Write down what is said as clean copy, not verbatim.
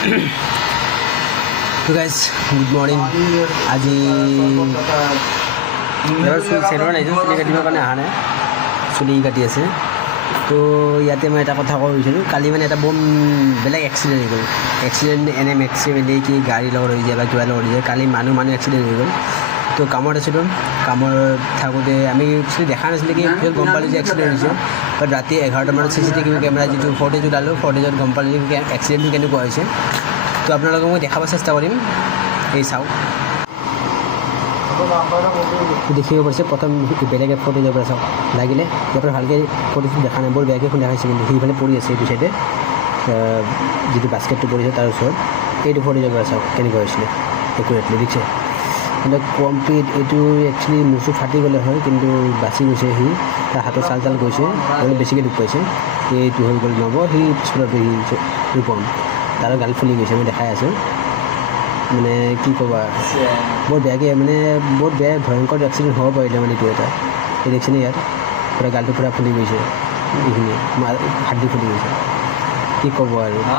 তো guys good morning. আজি salon আহিছোঁ, চুলি কাটিবৰ কাৰণে অহা নাই, চুলি কাটি আছে। তো ইয়াতে মই এটা কথা ক'ব বিচাৰোঁ, কালি মানে এটা বম বেলেগ এক্সিডেণ্ট হৈ গ'ল। এক্সিডেণ্ট এনে মেক্সিমেলি কি গাড়ী লগত হৈ যায় বা কিবা লগত হৈ যায়, কালি মানুহ এক্সিডেণ্ট হৈ গ'ল। তো কামত আছিলোঁ, কামত থাকোঁতে আমি দেখা নাছিলোঁ কি পিছত গম পালোঁ যে এক্সিডেণ্ট হৈছে। বাট ৰাতি 11টামানত CCTV কেমেৰা যিটো ফটেজ ওলালোঁ, ফটেজত গম পালোঁ যে এক্সিডেণ্টটো কেনেকুৱা হৈছে। তো আপোনালোকক মই দেখাব চেষ্টা কৰিম, এই চাওক। দেখিব পাৰিছে প্ৰথম বেলেগে ফটেজৰ পৰা চাওক, লাগিলে ইয়াৰ পৰা ভালকৈ ফটেজটো দেখা নাই, বৰ বেয়াকৈ দেখাইছে, কিন্তু সেইফালে পৰি আছে এইটো চাইডে, যিটো বাস্কেটটো পৰিছে তাৰ ওচৰত। এইটো ফটেজৰ পৰা চাওক কেনেকুৱা হৈছিলে একুৰেটলি, দেখিছে। কিন্তু কমপ্লিট এইটো একচুৱেলি মুচু ফাটি গ'লে হয়, কিন্তু বাচি গৈছে সি, তাৰ হাতৰ চাল চাল গৈছে, অলপ বেছিকৈ দুখ পাইছে। এইটো হৈ গ'ল নব, সি স্কুলতে সি ৰূপম, তাৰ গাল ফুলি গৈছে, মই দেখাই আছোঁ। মানে কি ক'বা, বৰ বেয়াকৈ মানে বহুত বেয়া ভয়ংকৰ এক্সিডেণ্ট হ'ব পাৰিলে মানে এইটো এটা। এই দেখিছেনে ইয়াত পূৰা গালটো পূৰা ফুলি গৈছে, এইখিনি হাড়দি ফুলি গৈছে, কি ক'ব আৰু।